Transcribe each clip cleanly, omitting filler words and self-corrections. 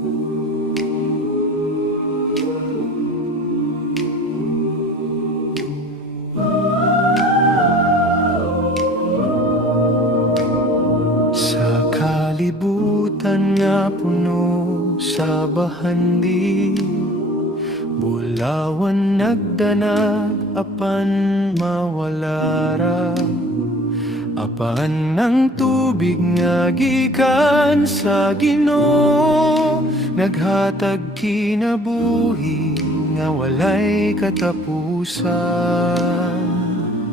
Sa kalibutan nga puno sa bahandi, bulawan nagdanag apan mawalara. Apan ng tubig nga gikan sa Ginoo, naghatag kinabuhi nga walay katapusan.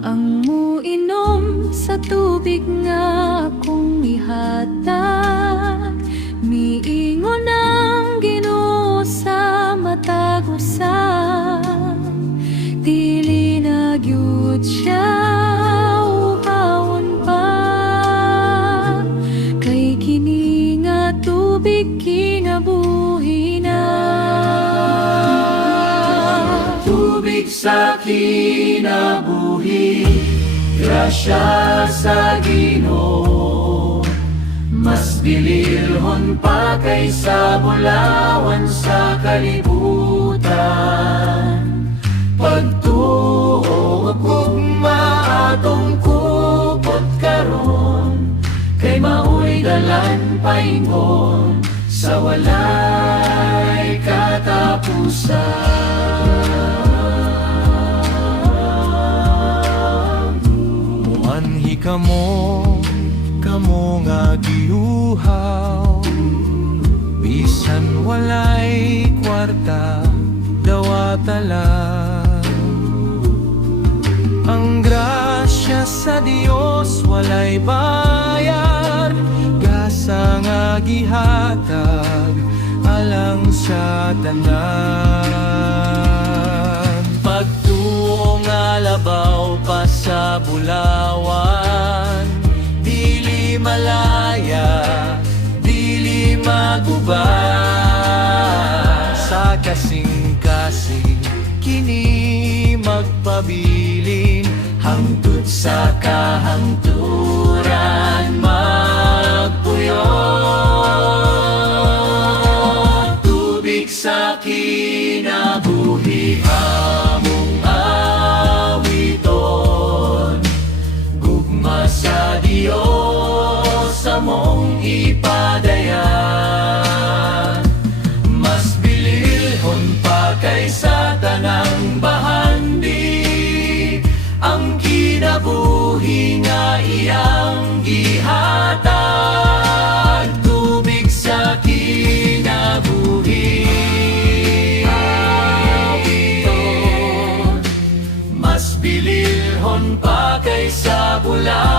Ang muinom sa tubig nga akong ihatag, miingon ang Ginoo sa matag usan. Dili na gyud siya uhawon pa, kay kini nga tubig kinabuhi na. Tubig sa kinabuhi, grasya sa Ginoo, mas bililhon pa kaysa bulawan sa kalibutan. Pagtuo gugma atong kupot karon, kay maoy dalan paingon sa walay katapusan. Muanhi kamo nga giuhaw, bisan walay kwarta dawatala. Ang grasya sa Dios walay bayar, gasa nga gihatag alang sa tanan. Pagtuo nga labaw pa sa bulawan, dili malaya, dili maguba. Sa kasing-kasing kini magpabilin, hangtod sa kahangturan magpuyo. Tubig sa kinabuhi among awiton, gugma sa Dios among ipadayan. Mas bililhon pa kaysa tanang bahandi, ang kinabuhi nga iyang gihatag. Tubig sa kinabuhi awiton, mas bililhon pa kaysa bulawan